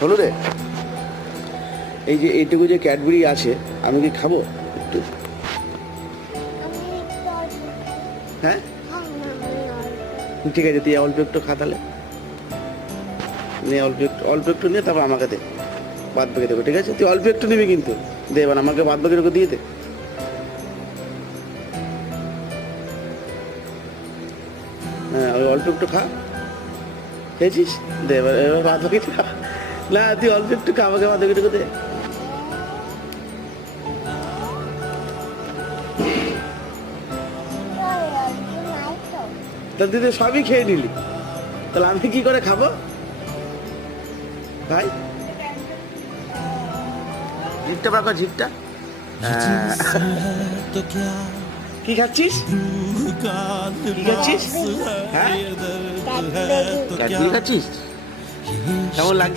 হলো রে, এই যে এইটুকু যে ক্যাডবেরি আছে আমি কি খাবো একটু? হ্যাঁ ঠিক আছে, তুই অল্প একটু খা তাহলে, নে অল্প একটু নিয়ে তারপর আমাকে দে, বাদ বাকি দেবো, ঠিক আছে? তুই অল্প একটু নিবি কিন্তু, দে এবার আমাকে বাদ বাকিটুকু দিয়ে দে। হ্যাঁ ওই অল্প একটু খা, খেয়েছিস? দে এবার এবার বাদ বাকি খা, না তুই অল্প একটু খা, আমাকে বাদ বাকিটুকু দে। তাহলে তুই তো সবই খেয়ে নিলি, তাহলে আমি কি করে খাবো ভাই? জিপটা বার কর, জিপটা। কি খাচ্ছিস? কি খাচ্ছিস? হ্যাঁ ক্যাডবেরি খাচ্ছিস? কেমন লাগছে?